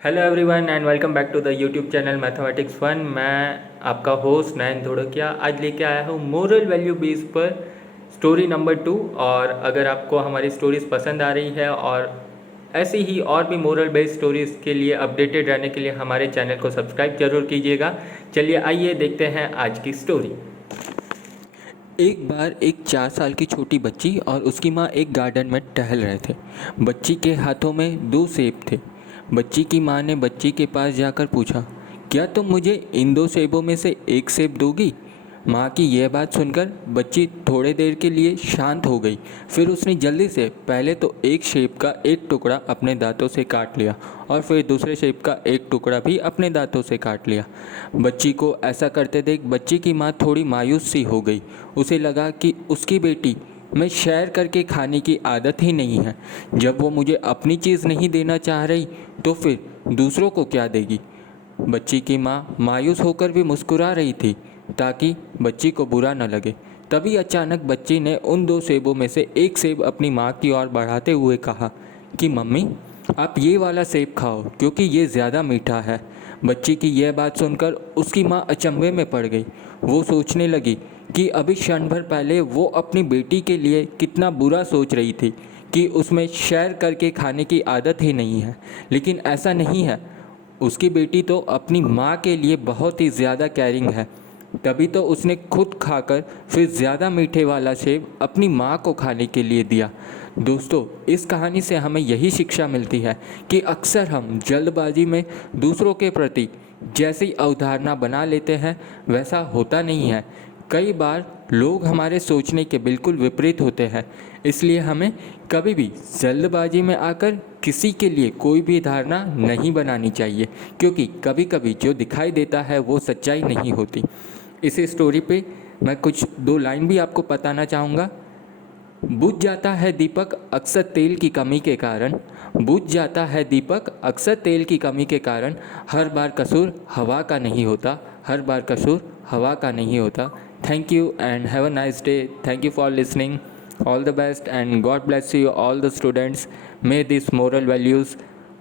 Hello everyone and welcome back to the YouTube channel mathematics fun. मैं आपका host Nayan Dhodkiya आज लेके आया हूँ मोरल वैल्यू बेस पर स्टोरी नंबर 2। और अगर आपको हमारी स्टोरीज पसंद आ रही है और ऐसी ही और भी मोरल बेस्ड स्टोरीज के लिए अपडेटेड रहने के लिए हमारे चैनल को सब्सक्राइब जरूर कीजिएगा। चलिए आइए देखते हैं आज की स्टोरी। एक बार एक 4 साल की छोटी बच्ची और उसकी माँ एक गार्डन में टहल रहे थे। बच्ची के हाथों में 2 सेब थे। बच्ची की माँ ने बच्ची के पास जाकर पूछा, क्या तुम मुझे इन 2 सेबों में से एक सेब दोगी? माँ की यह बात सुनकर बच्ची थोड़ी देर के लिए शांत हो गई। फिर उसने जल्दी से पहले तो एक सेब का एक टुकड़ा अपने दांतों से काट लिया और फिर दूसरे सेब का एक टुकड़ा भी अपने दांतों से काट लिया। बच्ची को ऐसा करते देख बच्ची की माँ थोड़ी मायूस सी हो गई। उसे लगा कि उसकी बेटी में शेयर करके खाने की आदत ही नहीं है। जब वो मुझे अपनी चीज़ नहीं देना चाह रही तो फिर दूसरों को क्या देगी। बच्ची की माँ मायूस होकर भी मुस्कुरा रही थी ताकि बच्ची को बुरा न लगे। तभी अचानक बच्ची ने उन 2 सेबों में से एक सेब अपनी माँ की ओर बढ़ाते हुए कहा कि मम्मी, आप ये वाला सेब खाओ क्योंकि ये ज़्यादा मीठा है। बच्ची की यह बात सुनकर उसकी माँ अचंभे में पड़ गई। वो सोचने लगी कि अभी क्षण भर पहले वो अपनी बेटी के लिए कितना बुरा सोच रही थी कि उसमें शेयर करके खाने की आदत ही नहीं है, लेकिन ऐसा नहीं है। उसकी बेटी तो अपनी माँ के लिए बहुत ही ज़्यादा केयरिंग है। तभी तो उसने खुद खाकर फिर ज़्यादा मीठे वाला सेब अपनी माँ को खाने के लिए दिया। दोस्तों, इस कहानी से हमें यही शिक्षा मिलती है कि अक्सर हम जल्दबाजी में दूसरों के प्रति जैसी अवधारणा बना लेते हैं वैसा होता नहीं है। कई बार लोग हमारे सोचने के बिल्कुल विपरीत होते हैं। इसलिए हमें कभी भी जल्दबाजी में आकर किसी के लिए कोई भी धारणा नहीं बनानी चाहिए, क्योंकि कभी कभी जो दिखाई देता है वो सच्चाई नहीं होती। इस स्टोरी पे मैं कुछ 2 लाइन भी आपको बताना चाहूँगा। बुझ जाता है दीपक अक्सर तेल की कमी के कारण, बुझ जाता है दीपक अक्सर तेल की कमी के कारण, हर बार कसूर हवा का नहीं होता, हर बार कसूर हवा का नहीं होता। Thank you and have a nice day. Thank you for listening. All the best and God bless you all the students. May these moral values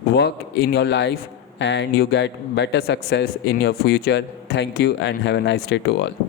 work in your life and you get better success in your future. Thank you and have a nice day to all.